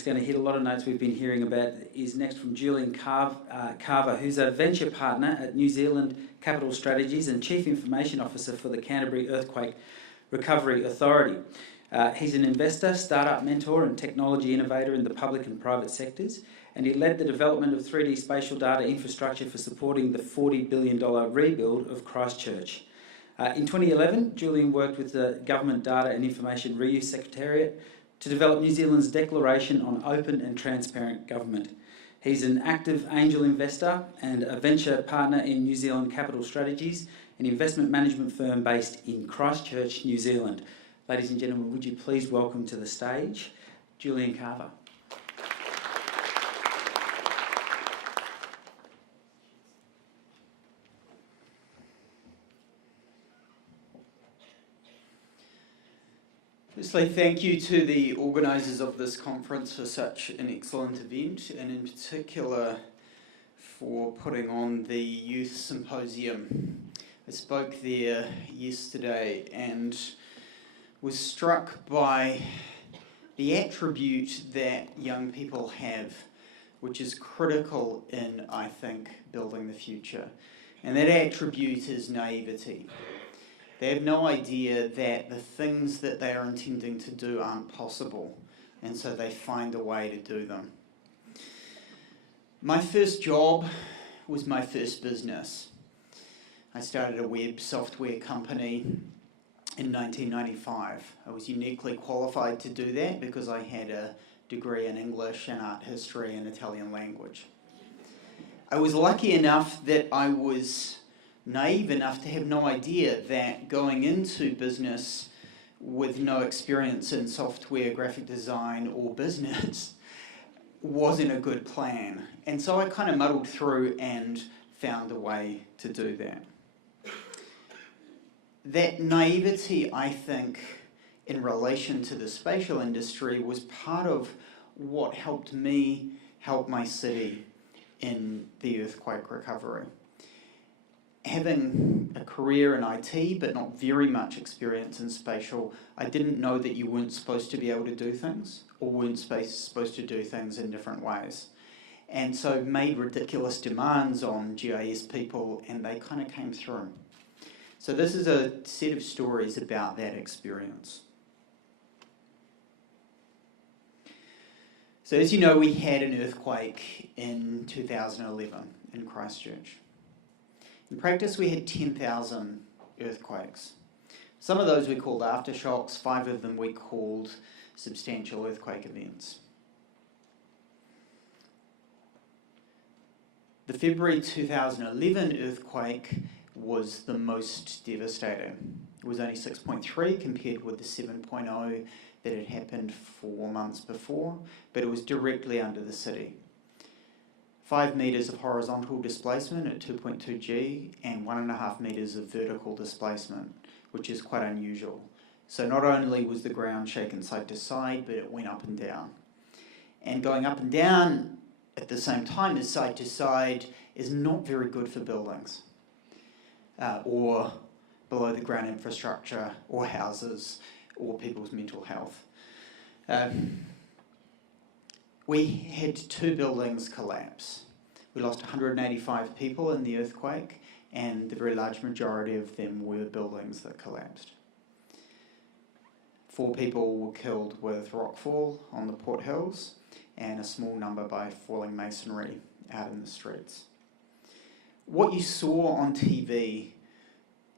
that's going to hit a lot of notes we've been hearing about is next from Julian Carver, who's a venture partner at New Zealand Capital Strategies and Chief Information Officer for the Canterbury Earthquake Recovery Authority. He's an investor, startup mentor and technology innovator in the public and private sectors, and he led the development of 3D spatial data infrastructure for supporting the $40 billion rebuild of Christchurch. In 2011, Julian worked with the Government Data and Information Reuse Secretariat to develop New Zealand's Declaration on Open and Transparent Government. He's an active angel investor and a venture partner in New Zealand Capital Strategies, an investment management firm based in Christchurch, New Zealand. Ladies and gentlemen, would you please welcome to the stage Julian Carver. Firstly, thank you to the organisers of this conference for such an excellent event, and in particular for putting on the Youth Symposium. I spoke there yesterday and was struck by the attribute that young people have, which is critical in, I think, building the future. And that attribute is naivety. They have no idea that the things that they are intending to do aren't possible, and so they find a way to do them. My first job was my first business. I started a web software company in 1995. I was uniquely qualified to do that because I had a degree in English and art history and Italian language. I was lucky enough that I was naive enough to have no idea that going into business with no experience in software, graphic design or business wasn't a good plan. And so I kind of muddled through and found a way to do that. That naivety, I think, in relation to the spatial industry was part of what helped me help my city in the earthquake recovery. Having a career in IT but not very much experience in spatial, I didn't know that you weren't supposed to be able to do things or weren't supposed to do things in different ways. And so made ridiculous demands on GIS people and they kind of came through. So this is a set of stories about that experience. So as you know, we had an earthquake in 2011 in Christchurch. In practice, we had 10,000 earthquakes. Some of those we called aftershocks, 5 of them we called substantial earthquake events. The February 2011 earthquake was the most devastating. It was only 6.3 compared with the 7.0 that had happened 4 months before, but it was directly under the city. 5 metres of horizontal displacement at 2.2 G and 1.5 metres of vertical displacement, which is quite unusual. So not only was the ground shaken side to side, but it went up and down. And going up and down at the same time as side to side is not very good for buildings or below the ground infrastructure or houses or people's mental health. We had 2 buildings collapse. We lost 185 people in the earthquake, and the very large majority of them were buildings that collapsed. 4 people were killed with rockfall on the Port Hills, and a small number by falling masonry out in the streets. What you saw on TV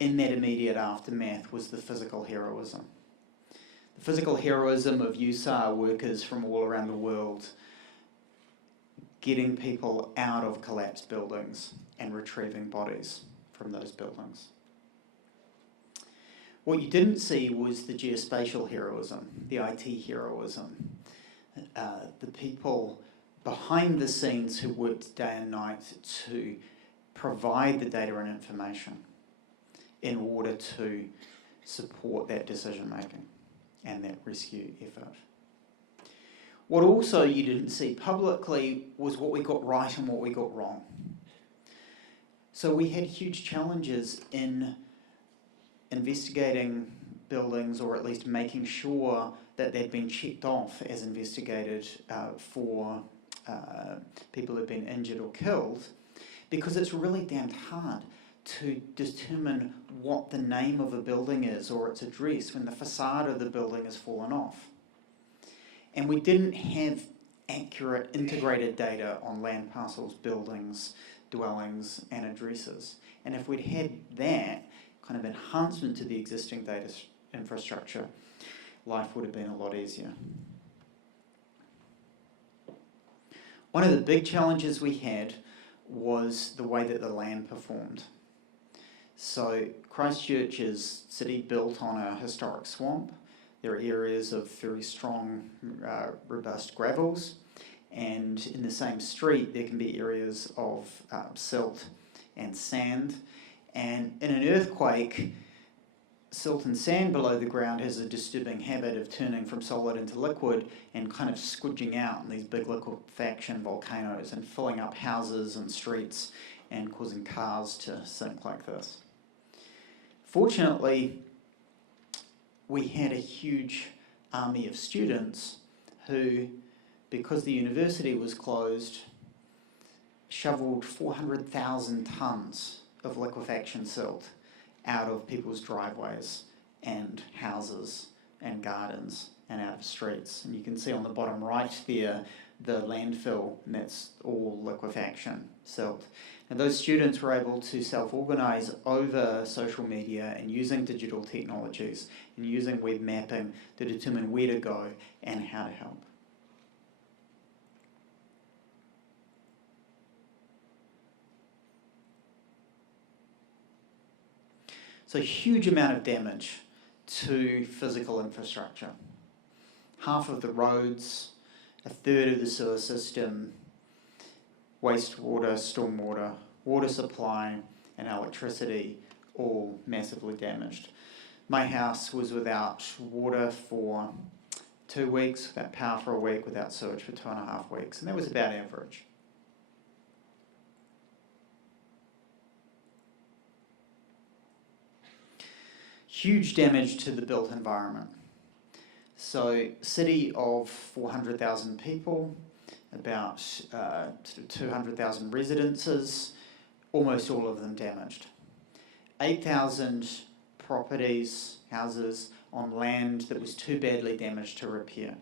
in that immediate aftermath was the physical heroism. The physical heroism of USAR workers from all around the world getting people out of collapsed buildings and retrieving bodies from those buildings. What you didn't see was the geospatial heroism, the IT heroism, the people behind the scenes who worked day and night to provide the data and information in order to support that decision making and that rescue effort. What also you didn't see publicly was what we got right and what we got wrong. So we had huge challenges in investigating buildings, or at least making sure that they'd been checked off as investigated for people who've been injured or killed, because it's really damned hard to determine what the name of a building is or its address when the facade of the building has fallen off. And we didn't have accurate integrated data on land parcels, buildings, dwellings and addresses. And if we'd had that kind of enhancement to the existing data infrastructure, life would have been a lot easier. One of the big challenges we had was the way that the land performed. So Christchurch is a city built on a historic swamp. There are areas of very strong, robust gravels, and in the same street there can be areas of silt and sand. And in an earthquake, silt and sand below the ground has a disturbing habit of turning from solid into liquid and kind of squidging out in these big liquefaction volcanoes and filling up houses and streets and causing cars to sink like this. Fortunately, we had a huge army of students who, because the university was closed, shoveled 400,000 tonnes of liquefaction silt out of people's driveways and houses and gardens and out of streets. And you can see on the bottom right there the landfill, and that's all liquefaction silt. And those students were able to self-organise over social media and using digital technologies and using web mapping to determine where to go and how to help. So a huge amount of damage to physical infrastructure. Half of the roads, a third of the sewer system, wastewater, stormwater, water supply and electricity, all massively damaged. My house was without water for 2 weeks, without power for a week, without sewage for 2.5 weeks, and that was about average. Huge damage to the built environment. So, city of 400,000 people, about 200,000 residences, almost all of them damaged. 8,000 properties, houses on land that was too badly damaged to repair.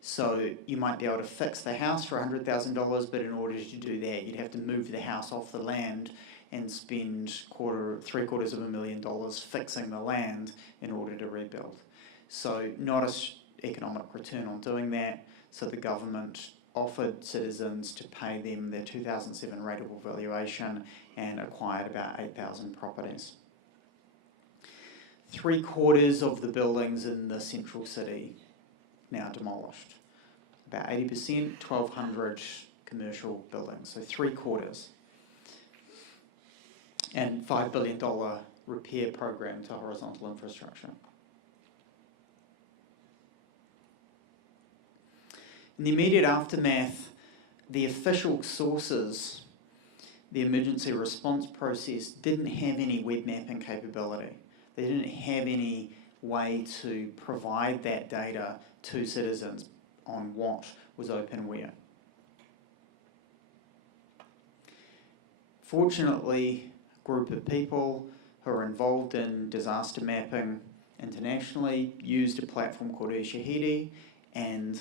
So you might be able to fix the house for $100,000, but in order to do that, you'd have to move the house off the land and spend $750,000 fixing the land in order to rebuild. So not an economic return on doing that, so the government offered citizens to pay them their 2007 rateable valuation and acquired about 8,000 properties. 3/4 of the buildings in the central city now demolished. About 80%, 1,200 commercial buildings, so 3/4. And $5 billion repair program to horizontal infrastructure. In the immediate aftermath, the official sources, the emergency response process, didn't have any web mapping capability. They didn't have any way to provide that data to citizens on what was open where. Fortunately, a group of people who are involved in disaster mapping internationally used a platform called Ushahidi, and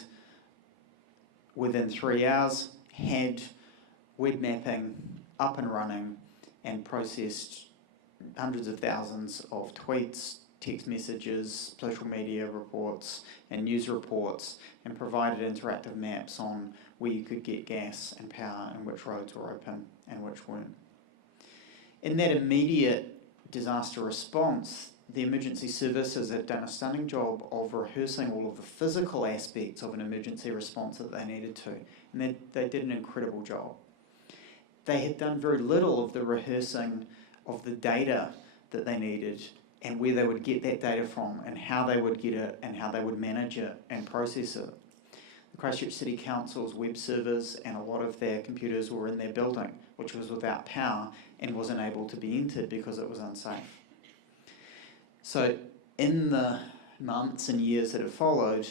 within 3 hours had web mapping up and running and processed hundreds of thousands of tweets, text messages, social media reports and news reports, and provided interactive maps on where you could get gas and power and which roads were open and which weren't. In that immediate disaster response, the emergency services had done a stunning job of rehearsing all of the physical aspects of an emergency response that they needed to, and they did an incredible job. They had done very little of the rehearsing of the data that they needed and where they would get that data from and how they would get it and how they would manage it and process it. The Christchurch City Council's web servers and a lot of their computers were in their building, which was without power and wasn't able to be entered because it was unsafe. So in the months and years that have followed,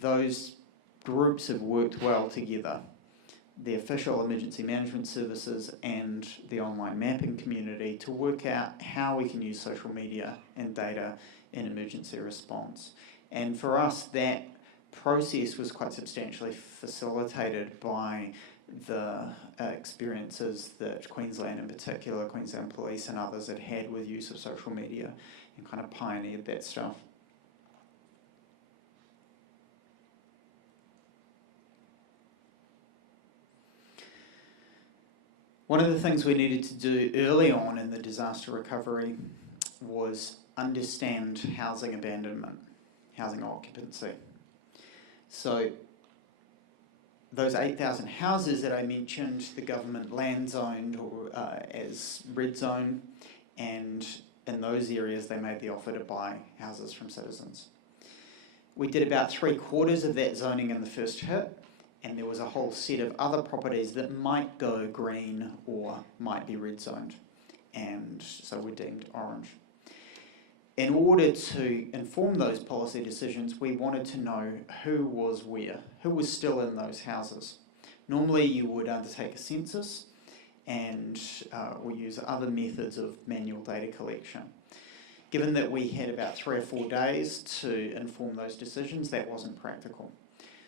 those groups have worked well together. The official emergency management services and the online mapping community to work out how we can use social media and data in emergency response. And for us, that process was quite substantially facilitated by the experiences that Queensland in particular, Queensland Police and others had with use of social media and kind of pioneered that stuff. One of the things we needed to do early on in the disaster recovery was understand housing abandonment, housing occupancy. So those 8,000 houses that I mentioned, the government land zoned or as red zone, and in those areas they made the offer to buy houses from citizens. We did about 3/4 of that zoning in the first hit, and there was a whole set of other properties that might go green or might be red zoned, and so were deemed orange. In order to inform those policy decisions, we wanted to know who was where, who was still in those houses. Normally you would undertake a census and or use other methods of manual data collection. Given that we had about 3 or 4 days to inform those decisions, that wasn't practical.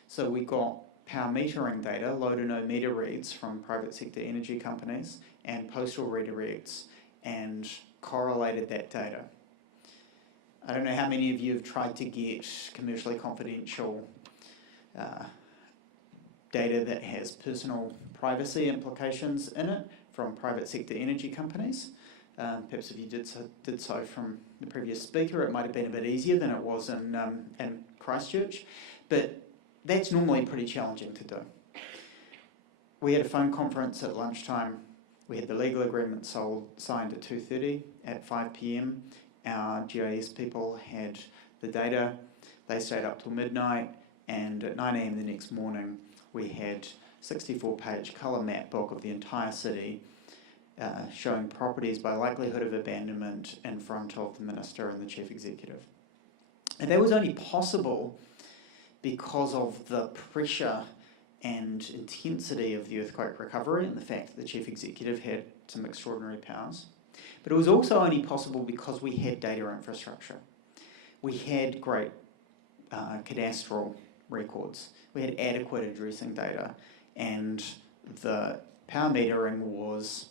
So we got power metering data, low to no meter reads from private sector energy companies and postal redirects, and correlated that data. I don't know how many of you have tried to get commercially confidential data that has personal privacy implications in it from private sector energy companies. Perhaps if you did so from the previous speaker, it might have been a bit easier than it was in Christchurch, but that's normally pretty challenging to do. We had a phone conference at lunchtime. We had the legal agreement signed at 2:30. At 5 p.m, our GIS people had the data. They stayed up till midnight, and at 9 a.m. the next morning, we had 64-page colour map book of the entire city, showing properties by likelihood of abandonment in front of the Minister and the Chief Executive. And that was only possible because of the pressure and intensity of the earthquake recovery and the fact that the Chief Executive had some extraordinary powers. But it was also only possible because we had data infrastructure. We had great cadastral records. We had adequate addressing data, and the power metering was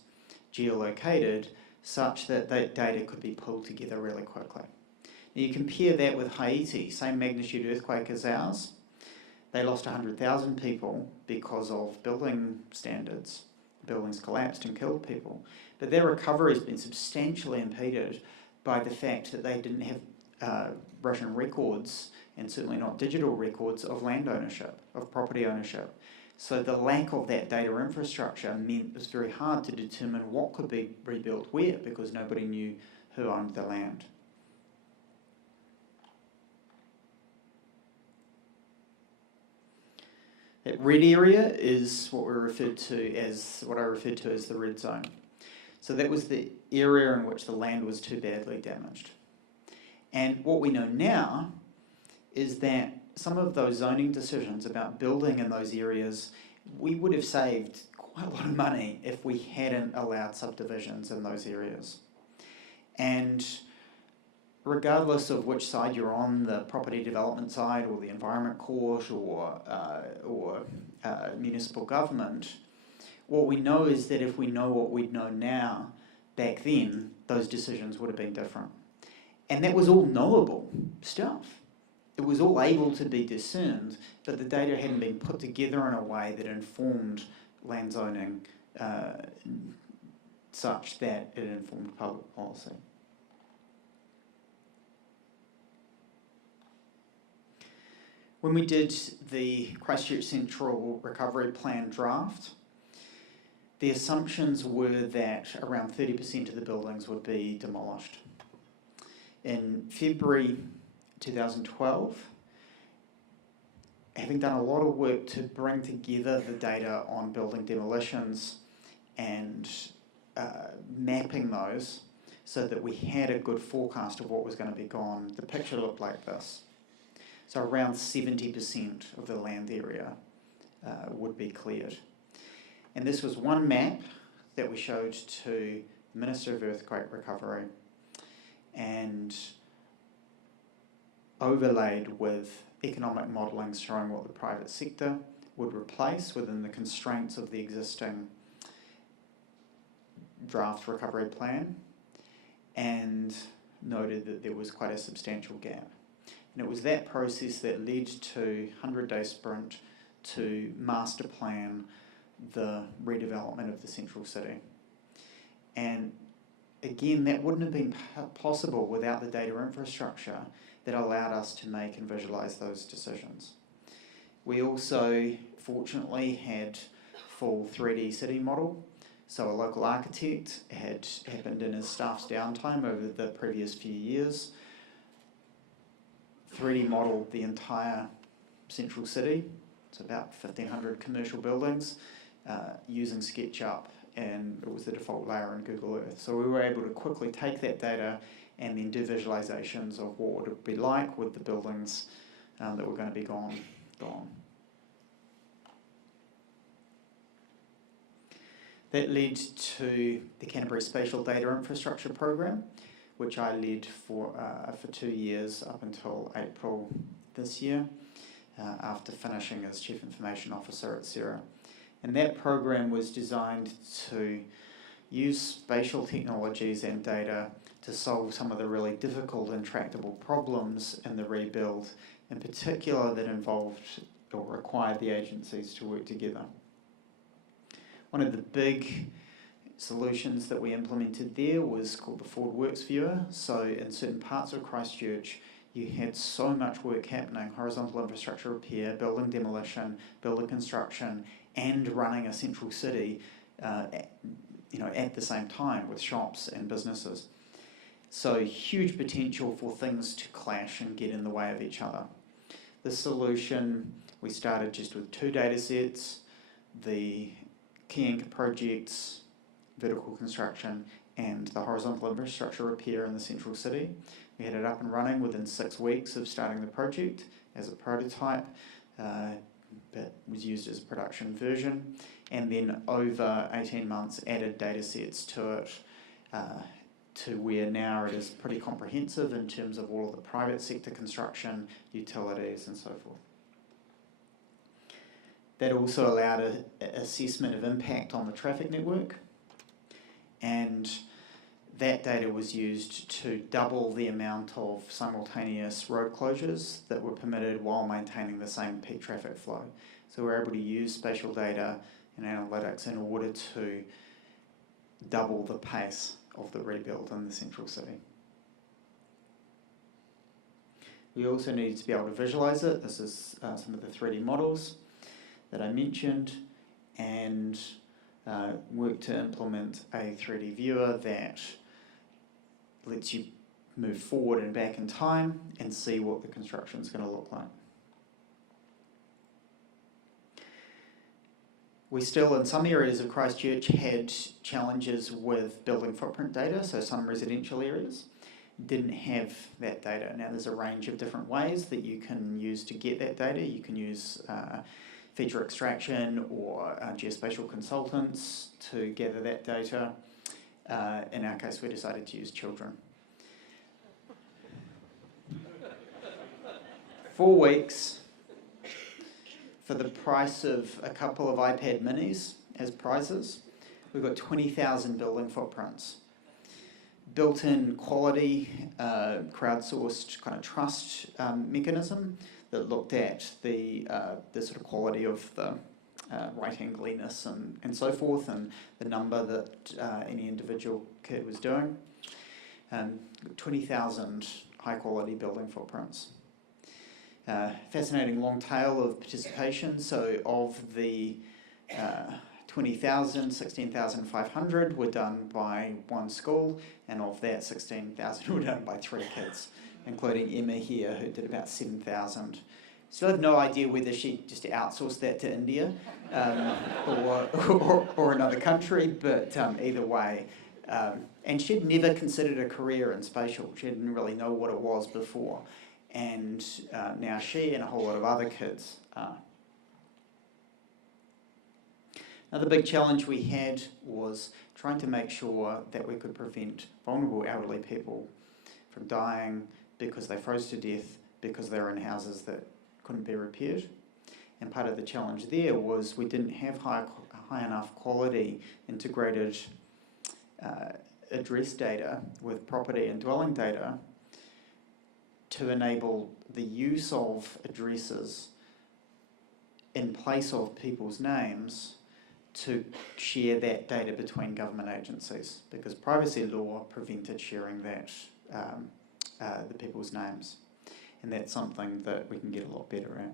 geolocated such that that data could be pulled together really quickly. Now you compare that with Haiti, same magnitude earthquake as ours. They lost 100,000 people because of building standards. Buildings collapsed and killed people. But their recovery has been substantially impeded by the fact that they didn't have written records, and certainly not digital records, of land ownership, of property ownership. So the lack of that data infrastructure meant it was very hard to determine what could be rebuilt where, because nobody knew who owned the land. That red area is what I referred to as the red zone. So that was the area in which the land was too badly damaged. And what we know now is that some of those zoning decisions about building in those areas, we would have saved quite a lot of money if we hadn't allowed subdivisions in those areas. And regardless of which side you're on, the property development side or the environment court or municipal government, what we know is that if we know what we know now, back then, those decisions would have been different. And that was all knowable stuff. It was all able to be discerned, but the data hadn't been put together in a way that informed land zoning such that it informed public policy. When we did the Christchurch Central Recovery Plan draft, the assumptions were that around 30% of the buildings would be demolished. In February 2012, having done a lot of work to bring together the data on building demolitions and mapping those so that we had a good forecast of what was going to be gone. The picture looked like this. So around 70% of the land area would be cleared. And this was one map that we showed to the Minister of Earthquake Recovery and overlaid with economic modelling showing what the private sector would replace within the constraints of the existing draft recovery plan, and noted that there was quite a substantial gap. And it was that process that led to 100-day sprint to master plan the redevelopment of the central city. And again, that wouldn't have been possible without the data infrastructure that allowed us to make and visualise those decisions. We also, fortunately, had full 3D city model. So a local architect had happened in his staff's downtime over the previous few years, 3D modelled the entire central city. It's about 1,500 commercial buildings using SketchUp, and it was the default layer in Google Earth. So we were able to quickly take that data and then do visualizations of what would it be like with the buildings that were going to be gone. That led to the Canterbury Spatial Data Infrastructure Program, which I led for 2 years up until April this year, after finishing as Chief Information Officer at Sarah. And that program was designed to use spatial technologies and data to solve some of the really difficult intractable problems in the rebuild, in particular that involved or required the agencies to work together. One of the big solutions that we implemented there was called the Forward Works Viewer. So in certain parts of Christchurch, you had so much work happening, horizontal infrastructure repair, building demolition, building construction, and running a central city at the same time with shops and businesses. So huge potential for things to clash and get in the way of each other. The solution, we started just with 2 data sets, the key anchor projects, vertical construction, and the horizontal infrastructure repair in the central city. We had it up and running within 6 weeks of starting the project as a prototype, but was used as a production version, and then over 18 months added data sets to it, to where now it is pretty comprehensive in terms of all of the private sector construction, utilities, and so forth. That also allowed an assessment of impact on the traffic network, and that data was used to double the amount of simultaneous road closures that were permitted while maintaining the same peak traffic flow. So we're able to use spatial data and analytics in order to double the pace of the rebuild in the central city. We also needed to be able to visualise it. This is some of the 3D models that I mentioned, and work to implement a 3D viewer that lets you move forward and back in time and see what the construction is going to look like. We still, in some areas of Christchurch, had challenges with building footprint data, so some residential areas didn't have that data. Now there's a range of different ways that you can use to get that data. You can use feature extraction or geospatial consultants to gather that data. In our case, we decided to use children. 4 weeks for the price of a couple of iPad minis as prizes. We've got 20,000 building footprints. Built-in quality, crowdsourced kind of trust mechanism that looked at the sort of quality of the right angliness and so forth, and the number that any individual kid was doing. 20,000 high-quality building footprints. Fascinating long tail of participation. So of the 20,000, 16,500 were done by one school, and of that 16,000 were done by 3 kids, including Emma here, who did about 7,000. Still have no idea whether she just outsourced that to India or another country, but either way, And she'd never considered a career in spatial. She didn't really know what it was before. And now she and a whole lot of other kids are. Another big challenge we had was trying to make sure that we could prevent vulnerable elderly people from dying because they froze to death because they were in houses that couldn't be repaired. And part of the challenge there was we didn't have high enough quality integrated address data with property and dwelling data to enable the use of addresses in place of people's names to share that data between government agencies, because privacy law prevented sharing that, the people's names. And that's something that we can get a lot better at.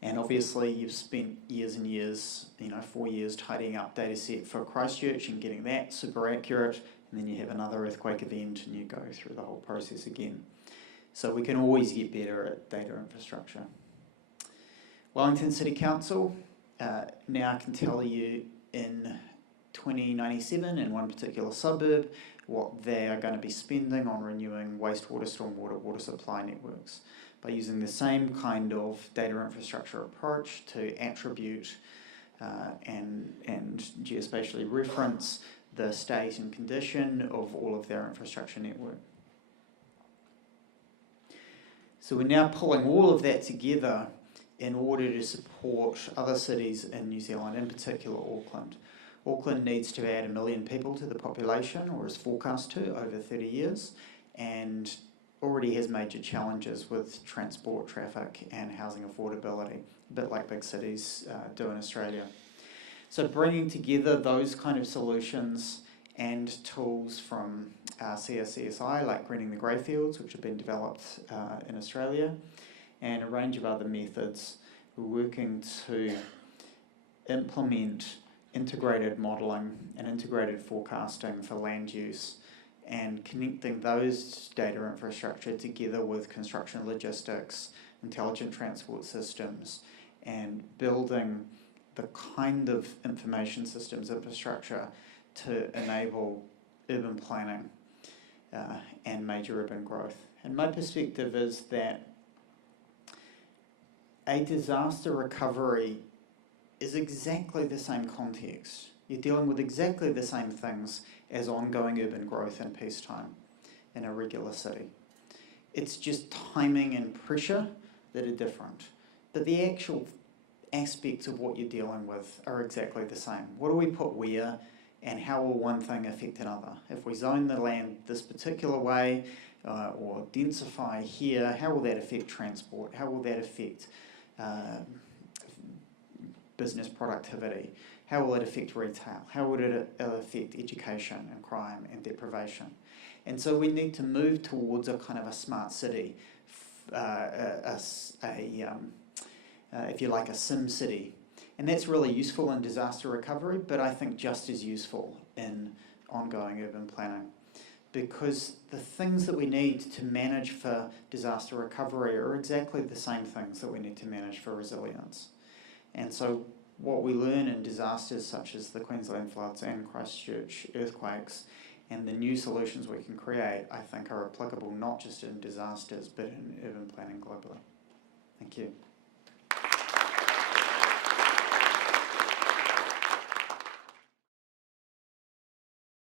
And obviously you've spent years and years, 4 years tidying up data set for Christchurch and getting that super accurate, and then you have another earthquake event and you go through the whole process again. So we can always get better at data infrastructure. Wellington City Council now can tell you in 2097 in one particular suburb what they are going to be spending on renewing wastewater, stormwater, water supply networks by using the same kind of data infrastructure approach to attribute and geospatially reference the state and condition of all of their infrastructure network. So we're now pulling all of that together in order to support other cities in New Zealand, in particular Auckland. Auckland needs to add 1 million people to the population, or is forecast to, over 30 years, and already has major challenges with transport, traffic and housing affordability, a bit like big cities do in Australia. So bringing together those kind of solutions and tools from CSCSI, like greening the greyfields, which have been developed in Australia, and a range of other methods, we're working to implement integrated modelling and integrated forecasting for land use and connecting those data infrastructure together with construction logistics, intelligent transport systems, and building the kind of information systems infrastructure to enable urban planning and major urban growth. And my perspective is that a disaster recovery is exactly the same context. You're dealing with exactly the same things as ongoing urban growth in peacetime in a regular city. It's just timing and pressure that are different. But the actual aspects of what you're dealing with are exactly the same. What do we put where, and how will one thing affect another? If we zone the land this particular way, or densify here, how will that affect transport? How will that affect business productivity? How will it affect retail? How would it affect education and crime and deprivation? And so we need to move towards a kind of a smart city, if you like, a sim city. And that's really useful in disaster recovery, but I think just as useful in ongoing urban planning. Because the things that we need to manage for disaster recovery are exactly the same things that we need to manage for resilience. And so what we learn in disasters such as the Queensland floods and Christchurch earthquakes, and the new solutions we can create, I think are applicable not just in disasters but in urban planning globally. Thank you.